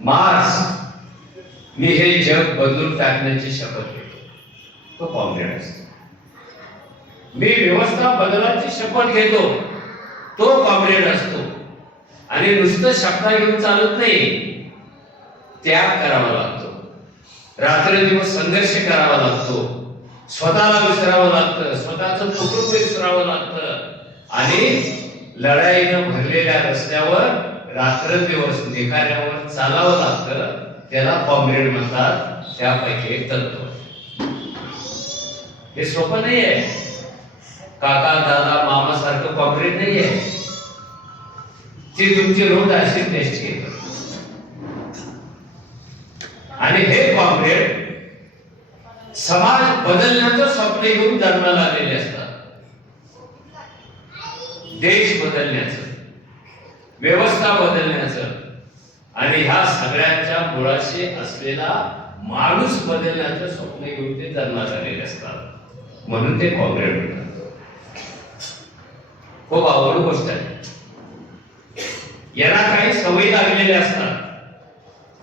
Mars मी हे जग बदलून टाकण्याची शपथ घेतो, तो कॉम्रेड असतो. मी व्यवस्था बदलाची शपथ घेतो, तो कॉम्रेड असतो. आणि नुसतं शब्द घेऊन चालत नाही, त्याग करावा लागतो, रात्रंदिवस संघर्ष करावा लागतो, स्वतःला विसरावं लागतं, स्वतःचं कुटुंब विसरावं लागतं आणि लढाईनं भरलेल्या रस्त्यावर रात्रंदिवस निखाऱ्यावर चालावं लागतं. त्याला कॉम्रेड म्हणतात. त्यापैकी एक तत्व. हे सोपं नाही आहे. काका दादा मामा सारखं कॉम्रेड नाही आहे. ते तुमची रोज अशी टेस्ट घेतात. आणि हे कॉम्रेड समाज बदलण्याचं स्वप्न घेऊन जन्माला आलेले असतात. देश बदलण्याचं, व्यवस्था बदलण्याचं आणि ह्या सगळ्यांच्या मुळाशी असलेला माणूस बदलण्याचं स्वप्न घेऊन ते जन्माला आलेले असतात. म्हणून ते कॉम्रेड म्हणतात. खूप अवघड गोष्ट आहे. यांना काही सवयी लागलेल्या असतात.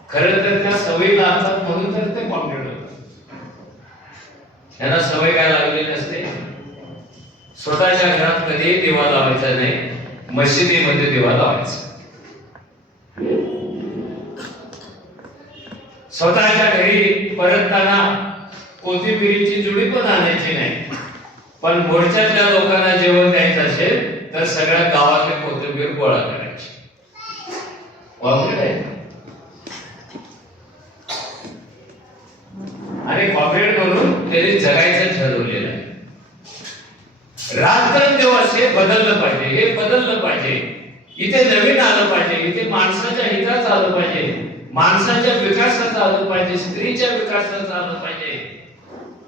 खरं तर त्या सवयी लागतात म्हणून तर ते कॉम्रेड होतात. यांना सवय काय लागलेली असते? स्वतःच्या घरात कधीही दिवा लावायचा नाही, मशिदीमध्ये दिवा लावायचा. स्वतःच्या घरी परतताना कोथिंबिरीची जुडी पण आणायची नाही. पण मोर्चातल्या लोकांना जेवण द्यायचं असेल तर सगळ्या गावातले कोथिंबीर गोळा करायची. कॉम्रेड आहे. आणि कॉम्रेड म्हणून त्यांनी जगायचं ठरवलेलं आहे. रात्रंदिवस हे बदललं पाहिजे, हे बदललं पाहिजे. इथे नवीन आलं पाहिजे, इथे माणसाच्या हिताचं आलं पाहिजे, माणसाच्या विकासाचं आलं पाहिजे, स्त्रीच्या विकासाचं आलं पाहिजे.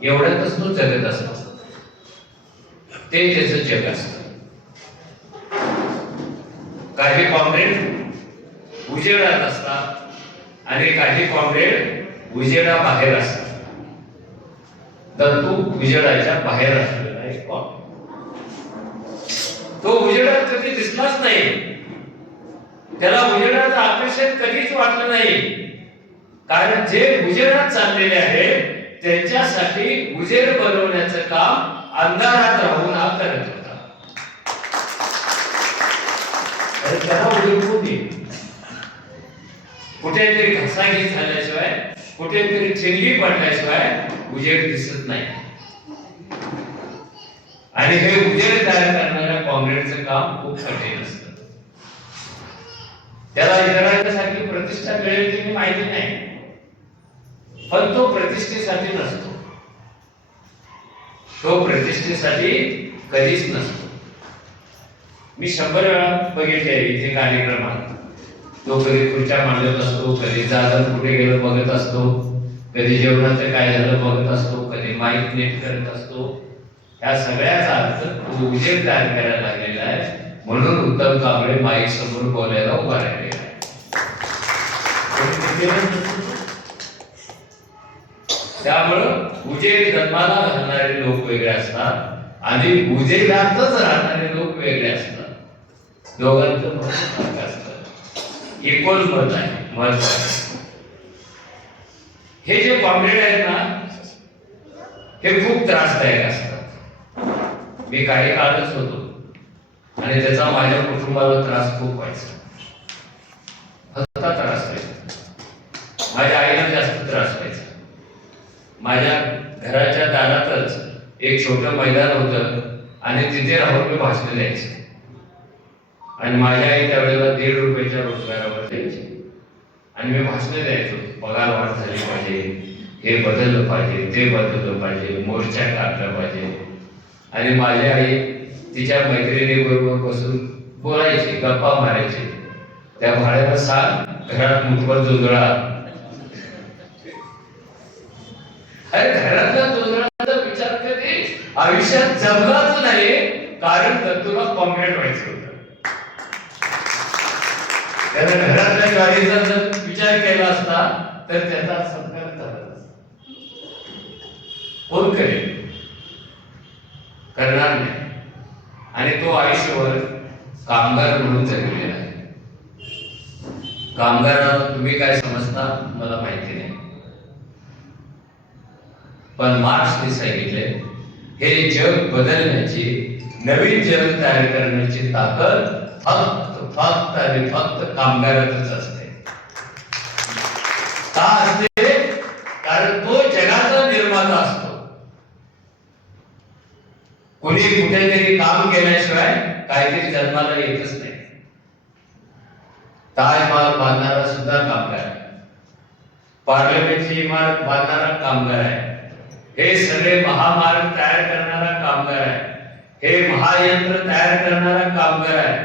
एवढ्यातच तो जगत असतो. ते त्याचं जग असतं. काही कॉम्रेड उजेडात असतात आणि काही कॉम्रेड उजेडाबाहेर असतात. तर तो उजेडाच्या बाहेर असलेला एक कॉम्रेड. तो उजेडात कधी दिसलाच नाही. त्याला उजेडाचं आकर्षण कधीच वाटलं नाही. कारण जे उजेडात चाललेले आहेत त्यांच्यासाठी उजेड बनवण्याचं काम अंधारात राहून हा करत होता. त्याला उजेड होती. कुठेतरी घसाघीस झाल्याशिवाय, कुठेतरी ठिणगी पडल्याशिवाय उजेड दिसत नाही. आणि हे उजेड तयार करणाऱ्या कॉम्रेडचं काम खूप कठीण असतं. त्याला इतरांच्यासारखी प्रतिष्ठा मिळेल की माहिती नाही, पण तो प्रतिष्ठेसाठी नसतो. तो प्रतिष्ठेसाठी कधीच नसतो. मी 100 वेळा बघितले इथे कार्यक्रमात. तो कधी खुर्च्या मांडत असतो, कधी जाधव कुठे गेलं बघत असतो, कधी जेवणाचं काय झालं बघत असतो, कधी माईक नीट करत असतो. या सगळ्याचा अर्थ तो उजेड तयार करायला लागलेला आहे. म्हणून उत्तम कांबळे माईक समोर बोलायला उभा राहिलेला आहे. त्यामुळं उजेड जन्माला घालणारे लोक वेगळे असतात आणि उजेडातच राहणारे लोक वेगळे असतात. दोघांचं मत फरक असतं. इक्वल मत आहे, मत आहे. हे जे कॉम्रेड आहेत ना, हे खूप त्रासदायक असतात. मी काही काळच होतो आणि त्याचा माझ्या कुटुंबाला त्रास खूप व्हायचा. त्रास व्हायचा. माझ्या आईला जास्त त्रास व्हायचा. माझ्या घराच्या दारातच एक छोटं मैदान होतं आणि तिथे राहून मी भाषण द्यायचे. आणि माझ्या आई त्यावेळेला 1.5 रुपयाच्या रोजगारावर द्यायची आणि मी भाषण द्यायचो. पगार वाढ झाली पाहिजे, हे बदललं पाहिजे, ते बदललं पाहिजे, मोर्चा काढला पाहिजे. आणि माझी आई तिच्या मैत्रिणीबरोबर बसून बोलायची, गप्पा मारायची. त्या भाड्याला सांग, घरात मुठभर जोंधळा. अरे घरातल्या जोंधळाचा विचार कधी आयुष्यात जमलाच नाही, कारण तर तुला कॉम्रेड व्हायचं होतं. त्याला घरातल्या गाडीचा जर विचार केला असता तर त्याचा सत्कार झाला असता. कोण करेल? करणार नाही. आणि तो आयुष्यभर कामगार म्हणून जगलेला आहे. कामगारांना तुम्ही काय समजता मला माहिती नाही, पण मार्क्सने सांगितले हे जग बदलण्याची, नवीन जग तयार करण्याची ताकद फक्त आणि फक्त कामगारातच असते. का असते? कारण तो जगाचा निर्माता असतो. कोणी कुठेतरी काम केल्याशिवाय काहीतरी जन्माला येतच नाही. ताजमहल बांधणारा सुद्धा कामगार आहे, पार्लमेंटची इमारत बांधणारा कामगार आहे, हे सगळे महामार्ग तयार करणारा कामगार आहे, हे महायंत्र तयार करणारा कामगार आहे,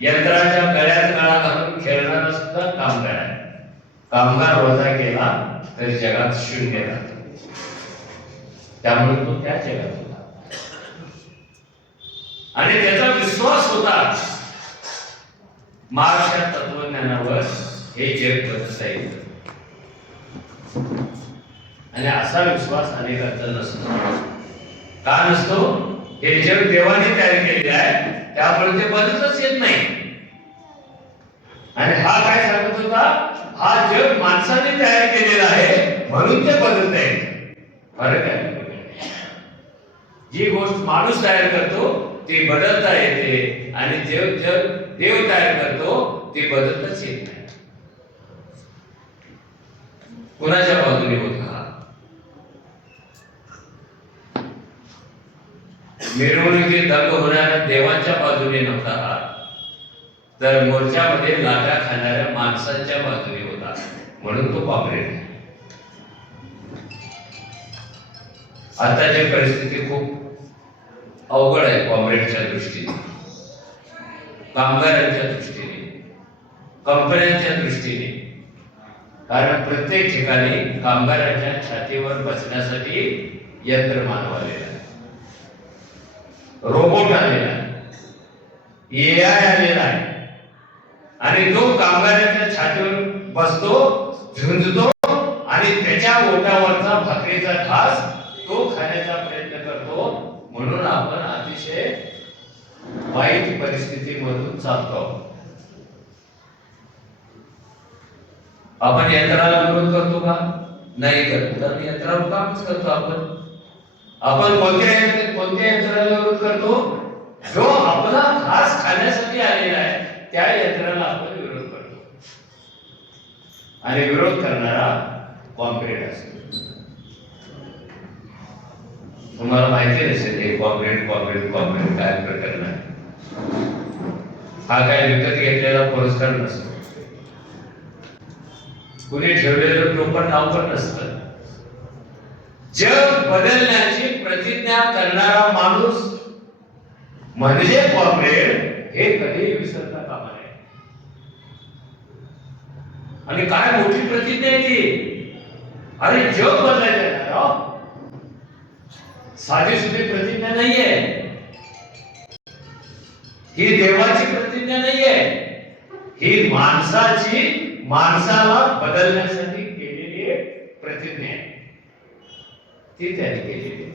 यंत्राच्या गळ्यात गळा घालून खेळणारा सुद्धा कामगार आहे. कामगार वजा केला तर जगात शून्य राहतो. त्यामुळे तो त्या जगात होता आणि त्याचा विश्वास होता मार्क्सच्या तत्वज्ञानावर हे जग बदलता येईल. आणि असा विश्वास अनेकांचा नसतो. का नसतो? हे जग देवाने तयार केलेले आहे, त्यामुळे ते बदलतच येत नाही. आणि हा काय सांगत होता? हा जग माणसाने तयार केलेला आहे म्हणून ते बदलत आहे. फरक आहे. जी गोष्ट माणूस तयार करतो ती बदलता येते आणि देव तयार करतो ती बदलतच येत नाही. कुणाच्या बाजूने होता? मिरवणुकीत दंग होणाऱ्या देवांच्या बाजूने नव्हता, तर मोर्चामध्ये लाटा खाणाऱ्या माणसांच्या बाजूने होता, म्हणून तो कॉम्रेड आहे. आताची परिस्थिती खूप अवघड आहे कॉम्रेडच्या दृष्टीने, कामगारांच्या दृष्टीने, कंपन्यांच्या दृष्टीने. कारण प्रत्येक ठिकाणी कामगारांच्या छातीवर बसण्यासाठी यंत्रमानव आलेला आहे, रोबोट आलेला आहे, एआय आलेला आहे आणि तो कामगारांच्या छातीवर बसतो, झुंजतो आणि त्याच्या ओठावरचा भाकरीचा घास तो खाण्याचा प्रयत्न करतो. म्हणून आपण अतिशय वाईट परिस्थितीमधून चालतो. आपण यंत्राला विरोध करतो का? नाही करत. तर यंत्रावर कामच करतो आपण कोणत्या यंत्राला विरोध करतो? जो आपला घास खाण्यासाठी आलेला आहे त्या यंत्राला आपण विरोध करतो. आणि विरोध करणारा कॉम्रेड असतो. तुम्हाला माहिती नसेल हे कॉम्रेड काय प्रकरण आहे. हा काय विकत घेतलेला पुरस्कार नसतो, कुणी ठेवलेलं टोपण नाव पण नसतं. जग बदलण्याची प्रतिज्ञा करणारा माणूस म्हणजे कॉम्रेड, हे कधीही विसरता कामा नये. आणि काय मोठी प्रतिज्ञा आहे ती. अरे जग बदलायचं आहे, साधी सुधी प्रतिज्ञा नाहीये ही, देवाची प्रतिज्ञा नाहीये ही, माणसाला बदलण्यासाठी केलेली प्रतिज्ञा आहे, ती त्याने केलेली.